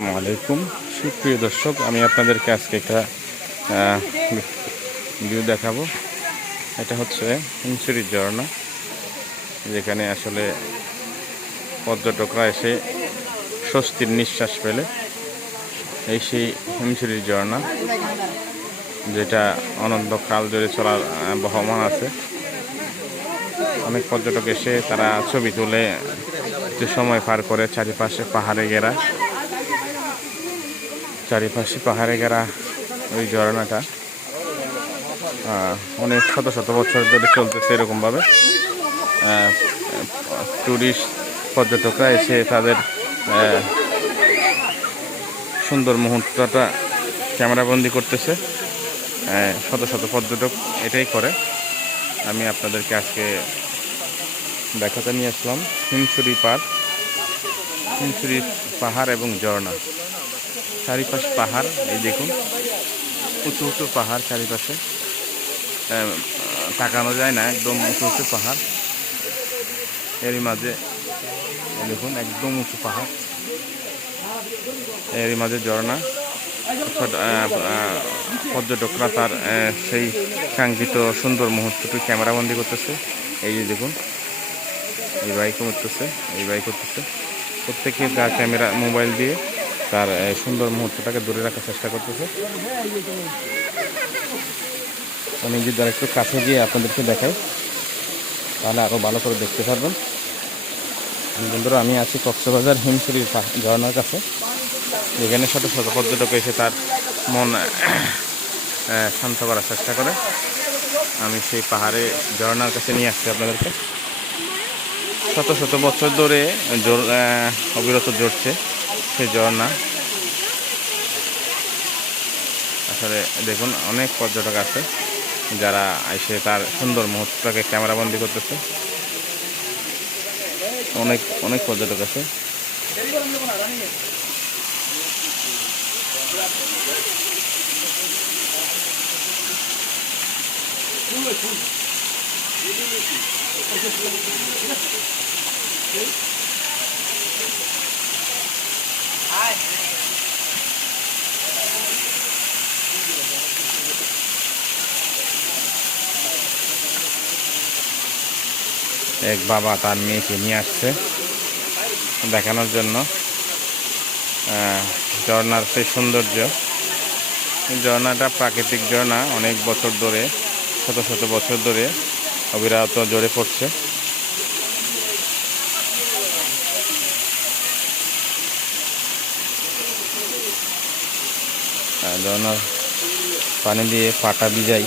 আসসালামু আলাইকুম। সুপ্রিয় দর্শক, আমি আপনাদেরকে আজকে একটা ভিউ দেখাবো। এটা হচ্ছে হিমছড়ির ঝর্ণা, যেখানে আসলে পর্যটকরা এসে স্বস্তির নিঃশ্বাস পেলে এই সেই হিমছড়ির ঝর্ণা, যেটা অনন্তকাল জুড়ে চলার বহমান আছে। অনেক পর্যটক এসে তারা ছবি তুলে, একটু সময় পার করে চারিপাশে পাহাড়ে ঘেরা। চারিপাশে পাহাড়ে ঘেরা ওই ঝর্ণাটা। অনেক শত শত বছর ধরে চলতেছে এরকমভাবে। ট্যুরিস্ট পর্যটকরা এসে তাদের সুন্দর মুহূর্তটা ক্যামেরাবন্দি করতেছে। শত শত পর্যটক এটাই করে। আমি আপনাদেরকে আজকে দেখাতে নিয়ে আসলাম। হিমছড়ি পার্ক হিমছড়ি পাহাড় এবং ঝর্ণা। চারিপাশ পাহাড়, এই দেখুন। উঁচু উঁচু পাহাড় চারিপাশে। তাকানো যায় না, একদম উঁচু উঁচু পাহাড়। এরই মাঝে দেখুন, একদম উঁচু পাহাড়। এরই মাঝে ঝর্ণা। পর্যটকরা তার সেই কাঙ্ক্ষিত সুন্দর মুহূর্তটি ক্যামেরাবন্দি করতেছে। এই যে দেখুন, এই বাইক করতেছে এই বাইক করতেছে প্রত্যেকে ক্যামেরা, মোবাইল দিয়ে তার সুন্দর মুহূর্তটাকে দূরে রাখার চেষ্টা করতেছে। আমি যদি একটু কাছে গিয়ে আপনাদেরকে দেখাই। তাহলে আরও ভালো করে দেখতে পারবেন। বন্ধুরা, আমি আছি কক্সবাজার হিমছড়ির পা- ঝর্ণার কাছে। যেখানে শত শত পর্যটক এসে তার মন শান্ত করার চেষ্টা করে। আমি সেই পাহাড়ে ঝর্ণার কাছে নিয়ে আসছি আপনাদেরকে। শত শত বছর ধরে জোর অবিরত জড়ছে। সেই ঝর্ণা। আসলে দেখুন, অনেক পর্যটক আছে যারা এসে তার সুন্দর মুহূর্তটাকে ক্যামেরাবন্দি করতেছে। অনেক অনেক পর্যটক আছে। এক বাবা তার মেয়েকে নিয়ে আসছে দেখানোর জন্য। আহ, ঝর্ণার সেই সৌন্দর্য। এই ঝর্ণাটা প্রাকৃতিক ঝর্ণা অনেক বছর ধরে শত শত বছর ধরে অবিরত জড়ে পড়ছে। আহ, পানি দিয়ে পাটা ভিজাই।